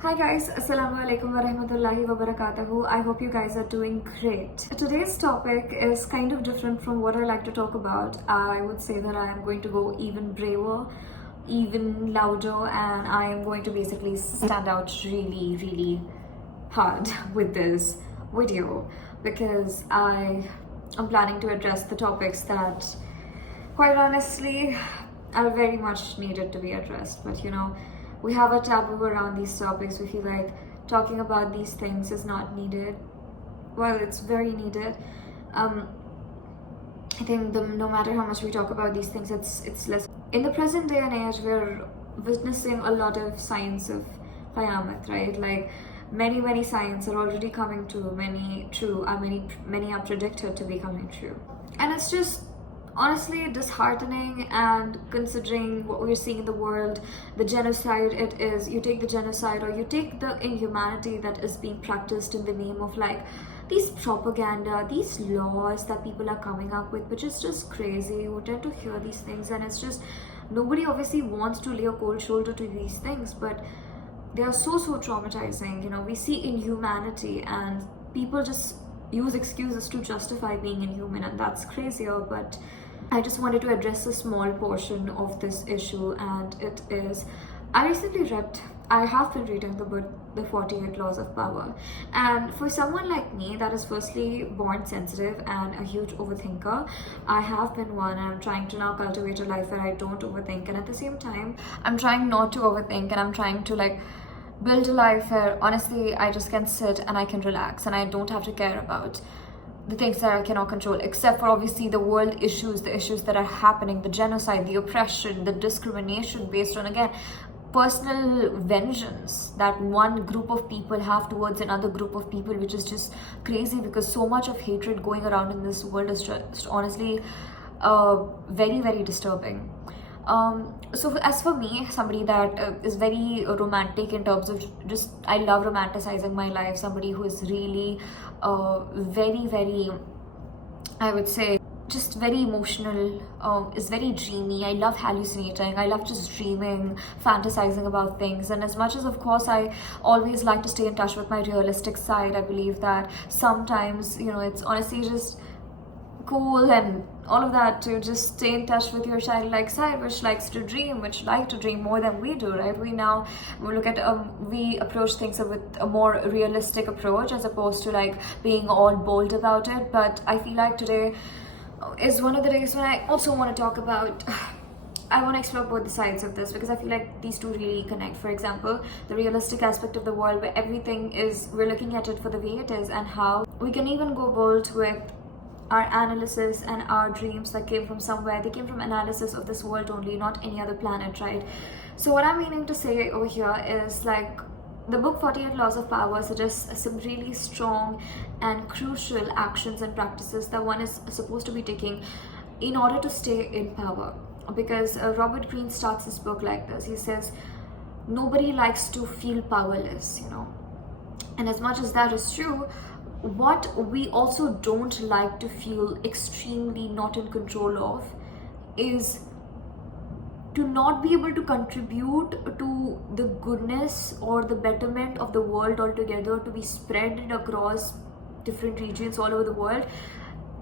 Hi guys, Assalamu Alaikum wa rahmatullahi wa barakatuhu. I hope you guys are doing great. Today's topic is kind of different from what I like to talk about. I would say that I am going to go even braver, even louder, and I am going to basically stand out really hard with this video because I am planning to address the topics that, quite honestly, are very much needed to be addressed. But we have a taboo around these topics. We feel like talking about these things is not needed. Well, it's very needed. I think no matter how much we talk about these things, it's less. In the present day and age, we're witnessing a lot of signs of Qiyamat, right? Like many signs are already coming true. Many are predicted to be coming true, and it's just honestly disheartening. And considering what we're seeing in the world, the genocide it is, you take the genocide or you take the inhumanity that is being practiced in the name of like these propaganda, these laws that people are coming up with, which is just crazy. We tend to hear these things and it's just nobody obviously wants to lay a cold shoulder to these things, but they are so traumatizing. We see inhumanity and people just use excuses to justify being inhuman, and that's crazier. But I just wanted to address a small portion of this issue, and it is I have been reading the book The 48 Laws of Power, and for someone like me that is firstly born sensitive and a huge overthinker, I have been one, and I'm trying to now cultivate a life where I don't overthink, and at the same time I'm trying not to overthink, and I'm trying to like build a life where honestly I just can sit and I can relax and I don't have to care about the things that I cannot control, except for obviously the world issues, the issues that are happening, the genocide, the oppression, the discrimination based on, again, personal vengeance that one group of people have towards another group of people, which is just crazy because so much of hatred going around in this world is just honestly very disturbing. So as for me, somebody that is very romantic in terms of just, I love romanticizing my life, somebody who is really very, I would say, just very emotional, is very dreamy. I love hallucinating. I love just dreaming, fantasizing about things. And as much as, of course, I always like to stay in touch with my realistic side, I believe that sometimes, it's honestly just cool and all of that to just stay in touch with your childlike side, which likes to dream, which like to dream more than we do, right? We approach things with a more realistic approach as opposed to like being all bold about it. But I feel like today is one of the days when I also want to talk about I want to explore both the sides of this because I feel like these two really connect. For example, the realistic aspect of the world where everything is, we're looking at it for the way it is, and how we can even go bold with our analysis and our dreams that came from somewhere. They came from analysis of this world only, not any other planet, right? So what I'm meaning to say over here is like the book 48 Laws of Power suggests some really strong and crucial actions and practices that one is supposed to be taking in order to stay in power. Because Robert Greene starts his book like this. He says, nobody likes to feel powerless, And as much as that is true, what we also don't like to feel extremely not in control of is to not be able to contribute to the goodness or the betterment of the world altogether, to be spread across different regions all over the world,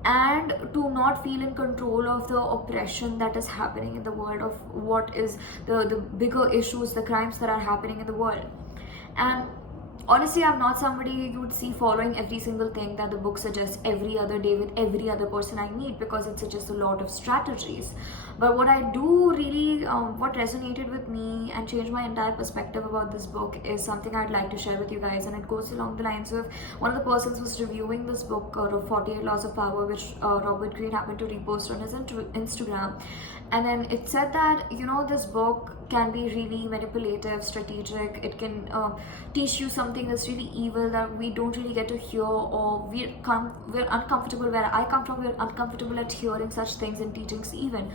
and to not feel in control of the oppression that is happening in the world, of what is the bigger issues, the crimes that are happening in the world. And honestly, I'm not somebody you would see following every single thing that the book suggests every other day with every other person I meet, because it suggests a lot of strategies. But what I do really, what resonated with me and changed my entire perspective about this book is something I'd like to share with you guys. And it goes along the lines of, one of the persons was reviewing this book, 48 Laws of Power, which Robert Greene happened to repost on his Instagram. And then it said that, this book can be really manipulative, strategic. It can teach you something that's really evil that we don't really get to hear, or we're uncomfortable. Where I come from, we're uncomfortable at hearing such things and teachings even.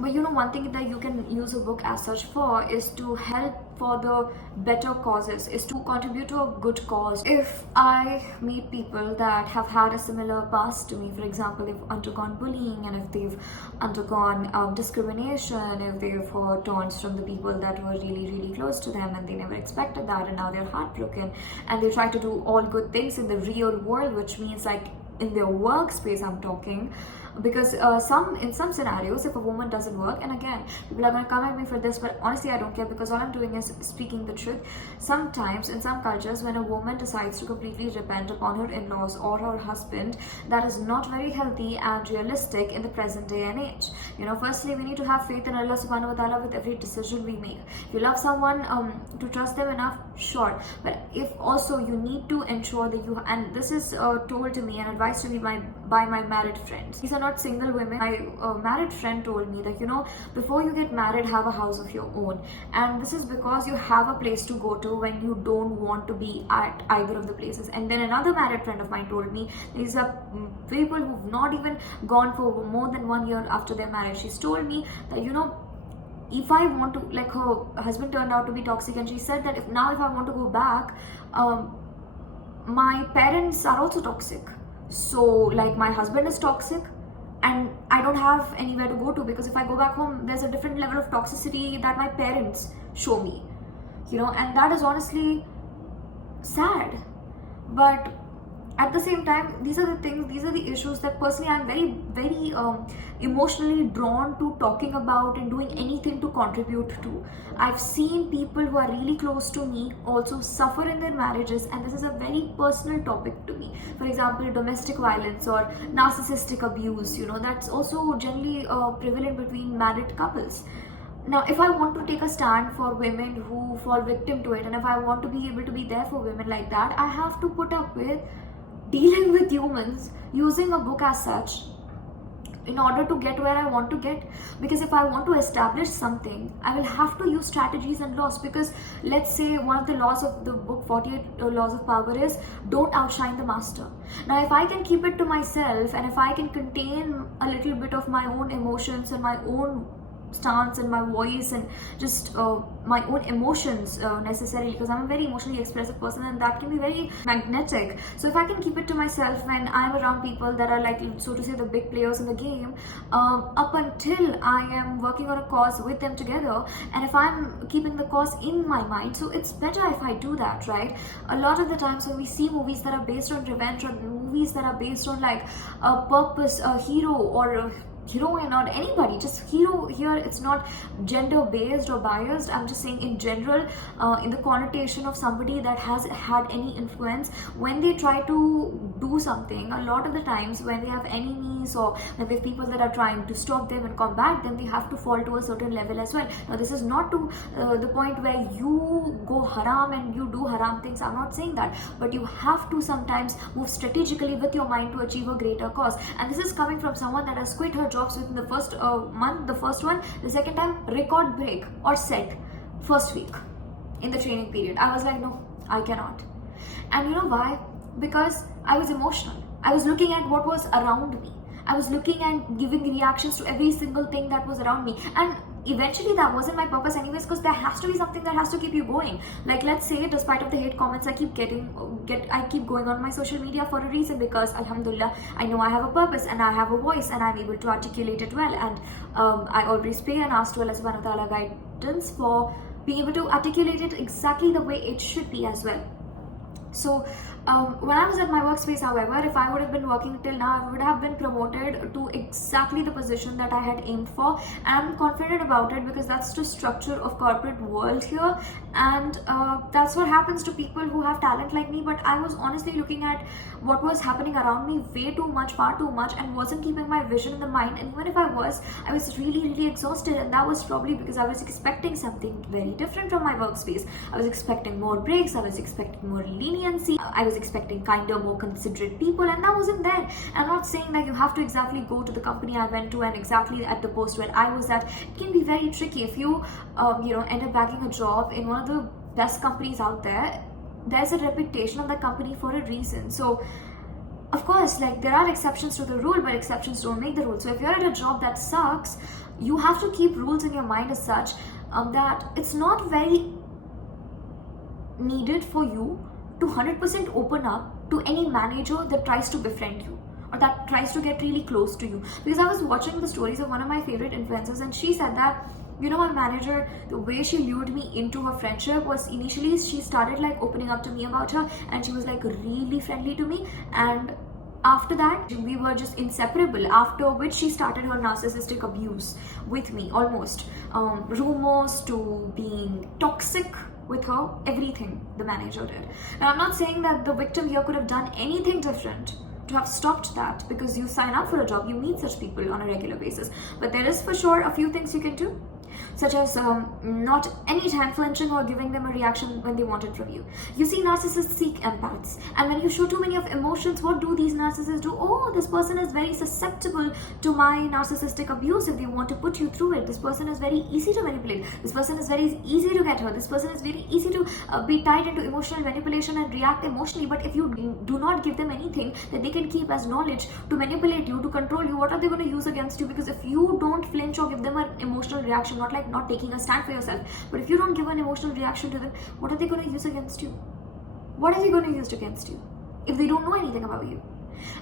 But one thing that you can use a book as such for is to help for the better causes, is to contribute to a good cause. If I meet people that have had a similar past to me, for example, they've undergone bullying, and if they've undergone discrimination, if they've heard taunts from the people that were really, really close to them and they never expected that, and now they're heartbroken, and they try to do all good things in the real world, which means like in their workspace I'm talking, because in some scenarios, if a woman doesn't work, and again, people are going to come at me for this, but honestly I don't care, because all I'm doing is speaking the truth. Sometimes in some cultures, when a woman decides to completely depend upon her in-laws or her husband, that is not very healthy and realistic in the present day and age. Firstly, we need to have faith in Allah subhanahu wa ta'ala with every decision we make. If you love someone, to trust them enough, sure, but if also you need to ensure that you, and this is told to me and advised to me by my married friends. These are not single women. My married friend told me that, before you get married, have a house of your own. And this is because you have a place to go to when you don't want to be at either of the places. And then another married friend of mine told me, these are people who've not even gone for more than 1 year after their marriage. She's told me that, if I want to, like, her husband turned out to be toxic, and she said that if I want to go back, my parents are also toxic. So like my husband is toxic and I don't have anywhere to go to, because if I go back home, there's a different level of toxicity that my parents show me, and that is honestly sad. But at the same time, these are the issues that personally I'm very, very emotionally drawn to talking about and doing anything to contribute to. I've seen people who are really close to me also suffer in their marriages, and this is a very personal topic to me. For example, domestic violence or narcissistic abuse, that's also generally prevalent between married couples. Now, if I want to take a stand for women who fall victim to it, and if I want to be able to be there for women like that, I have to put up with dealing with humans using a book as such in order to get where I want to get. Because if I want to establish something, I will have to use strategies and laws. Because let's say one of the laws of the book 48 Laws of Power is don't outshine the master. Now, if I can keep it to myself, and if I can contain a little bit of my own emotions and my own stance and my voice and just my own emotions necessarily, because I'm a very emotionally expressive person, and that can be very magnetic. So if I can keep it to myself when I'm around people that are like, so to say, the big players in the game, up until I am working on a cause with them together, and if I'm keeping the cause in my mind, so it's better if I do that, right? A lot of the times when we see movies that are based on revenge, or movies that are based on like a purpose, a hero or a heroine or anybody, just hero here, it's not gender based or biased, I'm just saying in general, in the connotation of somebody that has had any influence, when they try to do something, a lot of the times when they have enemies or when they have people that are trying to stop them and combat them, they have to fall to a certain level as well. Now, this is not to the point where you go haram and you do haram things, I'm not saying that, but you have to sometimes move strategically with your mind to achieve a greater cause. And this is coming from someone that has quit her jobs within the first month, the first one, the second time record break or set first week in the training period. I was like, no, I cannot. And you know why? Because I was emotional. I was looking at what was around me. I was looking and giving reactions to every single thing that was around me, and eventually that wasn't my purpose anyways, because there has to be something that has to keep you going. Like, let's say, despite of the hate comments I keep I keep going on my social media for a reason, because alhamdulillah, I know I have a purpose and I have a voice and I'm able to articulate it well, and I always pray and ask to Allah subhanahu wa ta'ala guidance for being able to articulate it exactly the way it should be as well. So when I was at my workspace, however, if I would have been working till now, I would have been promoted to exactly the position that I had aimed for. And I'm confident about it, because that's the structure of corporate world here, and that's what happens to people who have talent like me. But I was honestly looking at what was happening around me way too much, far too much, and wasn't keeping my vision in the mind. And even if I was really, really exhausted, and that was probably because I was expecting something very different from my workspace. I was expecting more breaks, I was expecting more leniency, I was expecting kinder, more considerate people, and that wasn't there. I'm not saying that you have to exactly go to the company I went to and exactly at the post where I was at. It can be very tricky if you end up bagging a job in one of the best companies out there. There's a reputation of that company for a reason. So of course, like, there are exceptions to the rule, but exceptions don't make the rule. So if you're at a job that sucks, you have to keep rules in your mind as such that it's not very needed for you to 100% open up to any manager that tries to befriend you or that tries to get really close to you. Because I was watching the stories of one of my favorite influencers, and she said that, you know, my manager, the way she lured me into her friendship was initially she started like opening up to me about her, and she was like really friendly to me, and after that we were just inseparable, after which she started her narcissistic abuse with me, almost rumors to being toxic with her, everything the manager did. Now I'm not saying that the victim here could have done anything different to have stopped that, because you sign up for a job, you meet such people on a regular basis, but there is for sure a few things you can do, such as not anytime flinching or giving them a reaction when they want it from you. You see, narcissists seek empaths, and when you show too many of emotions, what do these narcissists do? Oh, this person is very susceptible to my narcissistic abuse. If they want to put you through it, this person is very easy to manipulate, this person is very easy to get hurt, this person is very easy to be tied into emotional manipulation and react emotionally. But if you do not give them anything that they can keep as knowledge to manipulate you, to control you, what are they going to use against you? Because if you don't flinch or give them an emotional reaction, not like not taking a stand for yourself, but if you don't give an emotional reaction to them, what are they going to use against you? What are they going to use against you if they don't know anything about you?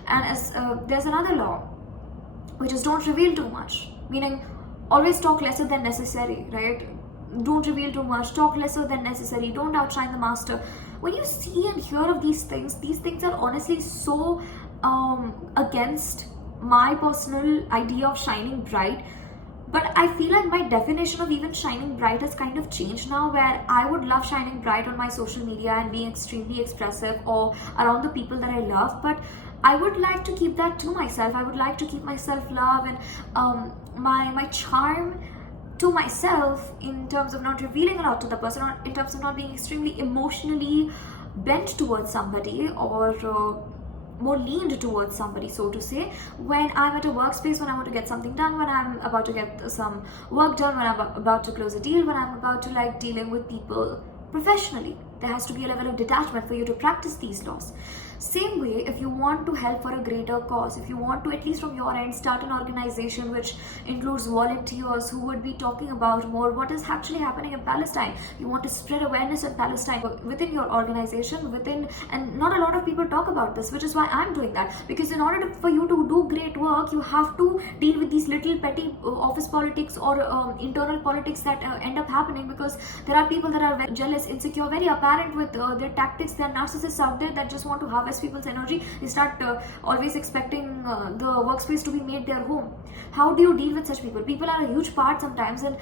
And as there's another law, which is don't reveal too much, meaning always talk lesser than necessary, right? Don't reveal too much, talk lesser than necessary, don't outshine the master. When you see and hear of these things are honestly so against my personal idea of shining bright. But I feel like my definition of even shining bright has kind of changed now, where I would love shining bright on my social media and being extremely expressive or around the people that I love, but I would like to keep that to myself. I would like to keep my self-love and my charm to myself, in terms of not revealing a lot to the person, or in terms of not being extremely emotionally bent towards somebody, or more leaned towards somebody, so to say, when I'm at a workspace, when I want to get something done, when I'm about to get some work done, when I'm about to close a deal, when I'm about to like dealing with people professionally. There has to be a level of detachment for you to practice these laws. Same way, if you want to help for a greater cause, if you want to, at least from your end, start an organization which includes volunteers who would be talking about more what is actually happening in Palestine, you want to spread awareness in Palestine within your organization, and not a lot of people talk about this, which is why I'm doing that, because in order for you to do great work, you have to deal with these little petty office politics or internal politics that end up happening, because there are people that are very jealous, insecure, very apparent with their tactics. There are narcissists out there that just want to harvest people's energy. They start always expecting the workspace to be made their home. How do you deal with such people? People are a huge part sometimes, and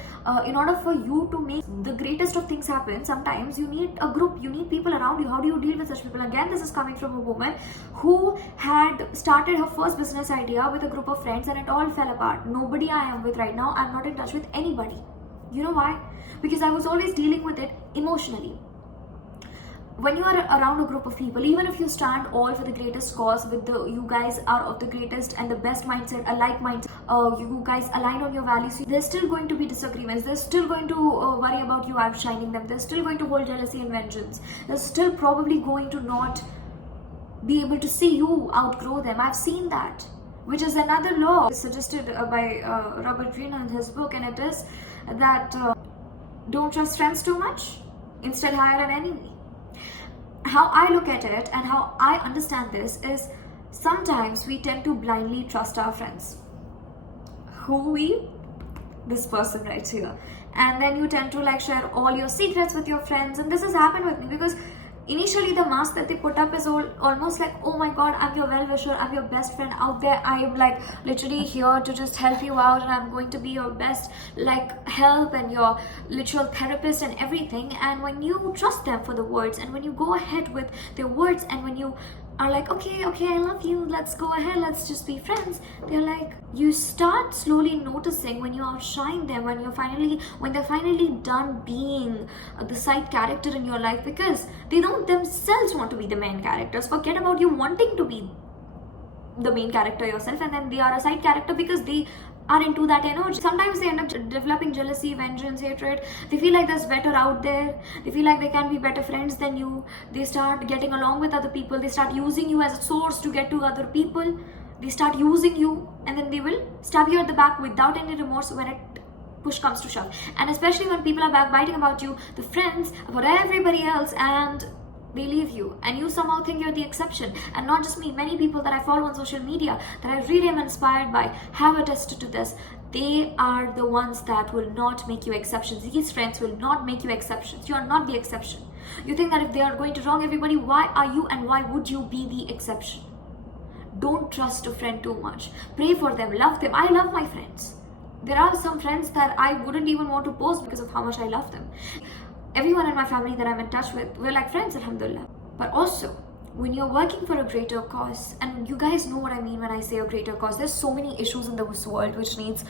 in order for you to make the greatest of things happen, sometimes you need a group, you need people around you. How do you deal with such people? Again, this is coming from a woman who had started her first business idea with a group of friends, and it all fell apart. Nobody I am with right now, I'm not in touch with anybody. You know why? Because I was always dealing with it emotionally. When you are around a group of people, even if you stand all for the greatest cause, you guys are of the greatest and the best mindset, a like mindset, you guys align on your values, there's still going to be disagreements, they're still going to worry about you outshining them, they're still going to hold jealousy and vengeance, they're still probably going to not be able to see you outgrow them. I've seen that, which is another law suggested by Robert Greene in his book, and it is that don't trust friends too much, instead hire an enemy. How I look at it and how I understand this is, sometimes we tend to blindly trust our friends. This person right here. And then you tend to like share all your secrets with your friends, and this has happened with me, because initially the mask that they put up is almost like, oh my god, I'm your well-wisher, I'm your best friend out there, I'm like literally here to just help you out, and I'm going to be your best like help and your literal therapist and everything. And when you trust them for the words, and when you go ahead with their words, and when you are like, okay, I love you, let's go ahead, let's just be friends, they're like, you start slowly noticing when you outshine them, when they're finally done being the side character in your life, because they don't themselves want to be the main characters. Forget about you wanting to be the main character yourself, and then they are a side character because they are into that energy. Sometimes they end up developing jealousy, vengeance, hatred. They feel like there's better out there. They feel like they can be better friends than you. They start getting along with other people. They start using you as a source to get to other people. They start using you, and then they will stab you at the back without any remorse when it push comes to shove. And especially when people are backbiting about you, the friends, about everybody else, and they leave you, and you somehow think you're the exception. And not just me, many people that I follow on social media that I really am inspired by have attested to this. They are the ones that will not make you exceptions. These friends will not make you exceptions. You are not the exception. You think that if they are going to wrong everybody, why are you and why would you be the exception? Don't trust a friend too much. Pray for them, love them. I love my friends. There are some friends that I wouldn't even want to post because of how much I love them. Everyone in my family that I'm in touch with, we're like friends, alhamdulillah. But also, when you're working for a greater cause, and you guys know what I mean when I say a greater cause, there's so many issues in this world which needs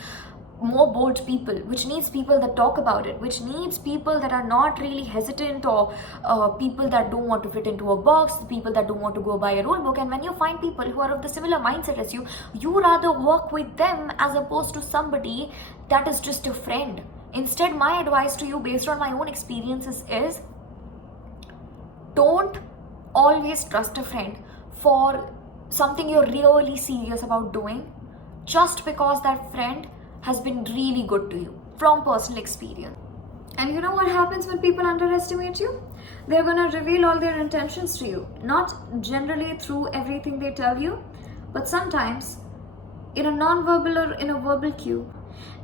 more bold people, which needs people that talk about it, which needs people that are not really hesitant, or people that don't want to fit into a box, people that don't want to go by a rule book. And when you find people who are of the similar mindset as you rather work with them as opposed to somebody that is just a friend. Instead, my advice to you based on my own experiences is, don't always trust a friend for something you're really serious about doing just because that friend has been really good to you from personal experience. And you know what happens when people underestimate you? They're gonna reveal all their intentions to you, not generally through everything they tell you, but sometimes in a non-verbal or in a verbal cue.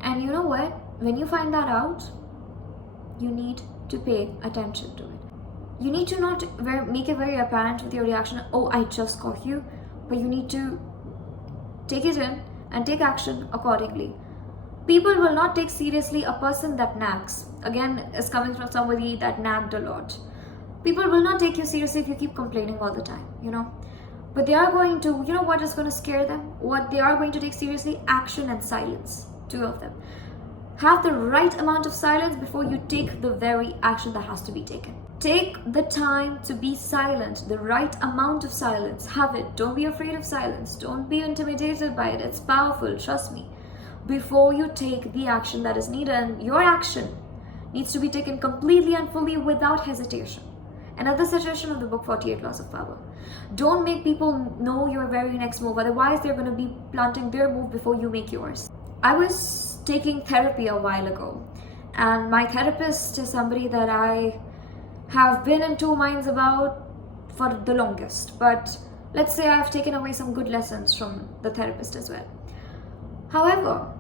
And you know what? When you find that out, you need to pay attention to it. You need to not make it very apparent with your reaction, oh, I just caught you, but you need to take it in and take action accordingly. People will not take seriously a person that nags. Again, is coming from somebody that nagged a lot. People will not take you seriously if you keep complaining all the time, But they are going to, what is going to scare them? What they are going to take seriously? Action and silence. Two of them. Have the right amount of silence before you take the very action that has to be taken. Take the time to be silent, the right amount of silence. Have it. Don't be afraid of silence. Don't be intimidated by it. It's powerful, trust me. Before you take the action that is needed, and your action needs to be taken completely and fully without hesitation. Another suggestion of the book 48 Laws of Power. Don't make people know your very next move, otherwise they're going to be planting their move before you make yours. I was taking therapy a while ago, and my therapist is somebody that I have been in two minds about for the longest, but let's say I've taken away some good lessons from the therapist as well. However,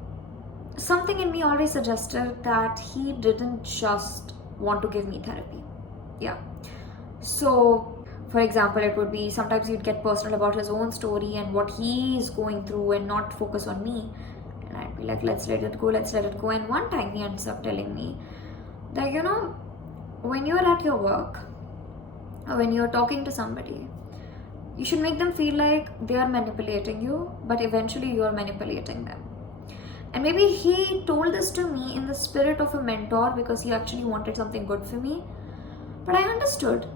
something in me always suggested that he didn't just want to give me therapy. Yeah. So, for example, it would be sometimes he'd get personal about his own story and what he's going through and not focus on me. And I'd be like, let's let it go, let's let it go. And one time he ends up telling me that, when you're at your work, or when you're talking to somebody, you should make them feel like they are manipulating you, but eventually you're manipulating them. And maybe he told this to me in the spirit of a mentor because he actually wanted something good for me. But I understood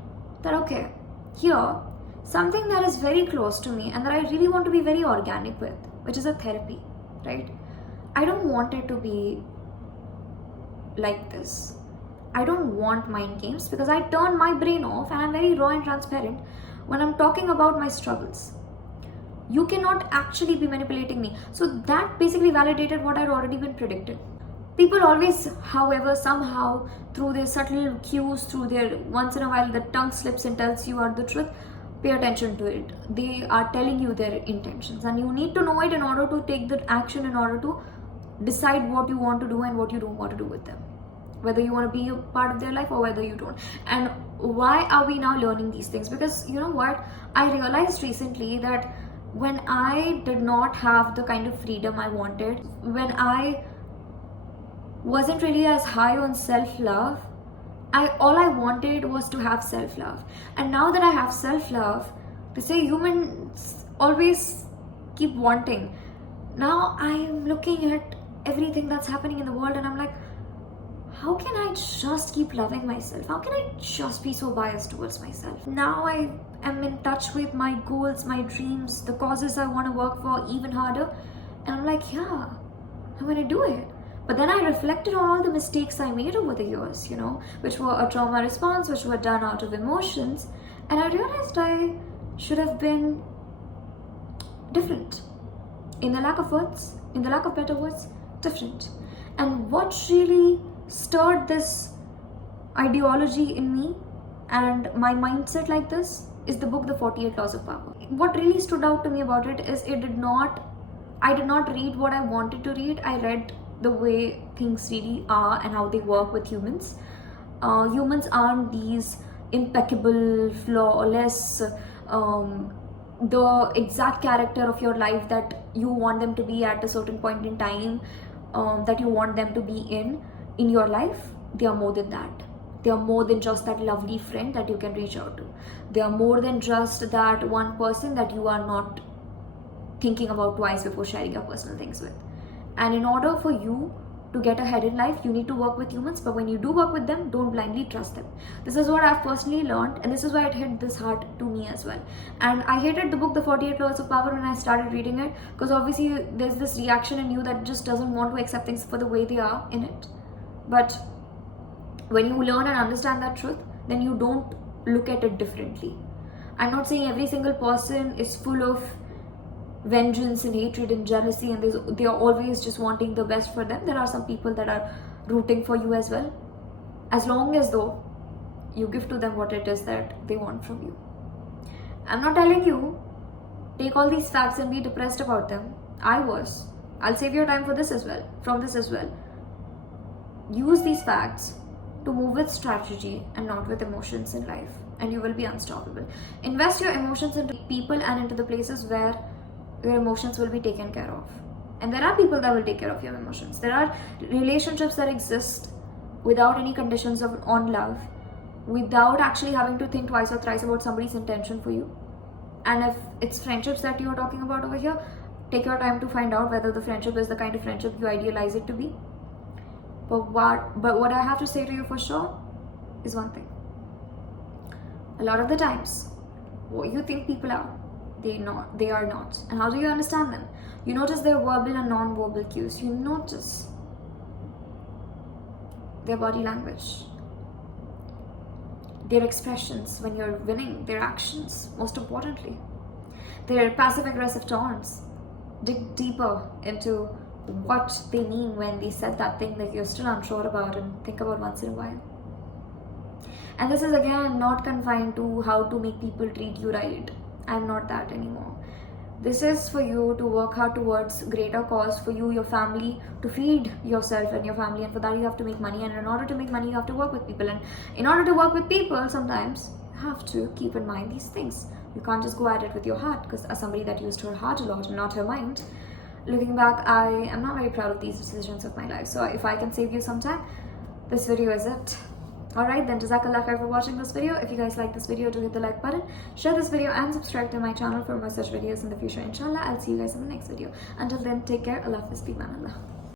that, okay, here, something that is very close to me and that I really want to be very organic with, which is a therapy, right? I don't want it to be like this. I don't want mind games because I turn my brain off and I'm very raw and transparent when I'm talking about my struggles. You cannot actually be manipulating me. So that basically validated what I'd already been predicted. People always, however, somehow, through their subtle cues, through their once in a while the tongue slips and tells you out the truth, pay attention to it. They are telling you their intentions and you need to know it in order to take the action, in order to decide what you want to do and what you don't want to do with them. Whether you want to be a part of their life or whether you don't. And why are we now learning these things? Because you know what? I realized recently that when I did not have the kind of freedom I wanted, when I wasn't really as high on self-love, all I wanted was to have self-love. And now that I have self-love, they say humans always keep wanting. Now I'm looking at everything that's happening in the world and I'm like, how can I just keep loving myself? How can I just be so biased towards myself? Now I am in touch with my goals, my dreams, the causes I want to work for even harder. And I'm like, yeah, I'm going to do it. But then I reflected on all the mistakes I made over the years, which were a trauma response, which were done out of emotions. And I realized I should have been different. In the lack of words, in the lack of better words, different. And what really stirred this ideology in me and my mindset like this is the book The 48 Laws of Power. What really stood out to me about it is I did not read what I wanted to read. I read the way things really are and how they work with humans. Humans aren't these impeccable, flawless, the exact character of your life that you want them to be at a certain point in time, that you want them to be in your life. They are more than that. They are more than just that lovely friend that you can reach out to. They are more than just that one person that you are not thinking about twice before sharing your personal things with. And in order for you to get ahead in life, you need to work with humans, but when you do work with them, don't blindly trust them. This is what I've personally learned, and this is why it hit this hard to me as well. And I hated the book The 48 Laws of Power when I started reading it, because obviously there's this reaction in you that just doesn't want to accept things for the way they are in it. But when you learn and understand that truth, then you don't look at it differently. I'm not saying every single person is full of vengeance and hatred and jealousy and they are always just wanting the best for them. There are some people that are rooting for you as well, as long as though you give to them what it is that they want from you. I'm not telling you take all these facts and be depressed about them. I'll save your time for this as well, from this as well. Use these facts to move with strategy and not with emotions in life, and you will be unstoppable. Invest your emotions into people and into the places where your emotions will be taken care of. And there are people that will take care of your emotions. There are relationships that exist without any conditions on love, without actually having to think twice or thrice about somebody's intention for you. And if it's friendships that you're talking about over here, take your time to find out whether the friendship is the kind of friendship you idealize it to be. But what I have to say to you for sure is one thing. A lot of the times, what you think people are, they are not. And how do you understand them? You notice their verbal and non-verbal cues. You notice their body language, their expressions when you're winning, their actions, most importantly, their passive-aggressive tones. Dig deeper into what they mean when they said that thing that you're still unsure about, and think about once in a while. And this is again not confined to how to make people treat you right. I'm not that anymore. This is for you to work hard towards greater cause, for you, your family, to feed yourself and your family, and for that you have to make money, and in order to make money you have to work with people, and in order to work with people sometimes you have to keep in mind these things. You can't just go at it with your heart, because as somebody that used her heart a lot and not her mind, looking back, I am not very proud of these decisions of my life. So if I can save you some time, this video is it. Alright then, Jazakallah khair for watching this video. If you guys like this video, do hit the like button, share this video and subscribe to my channel for more such videos in the future. Inshallah, I'll see you guys in the next video. Until then, take care. Allah Hafiz. Bi Allah.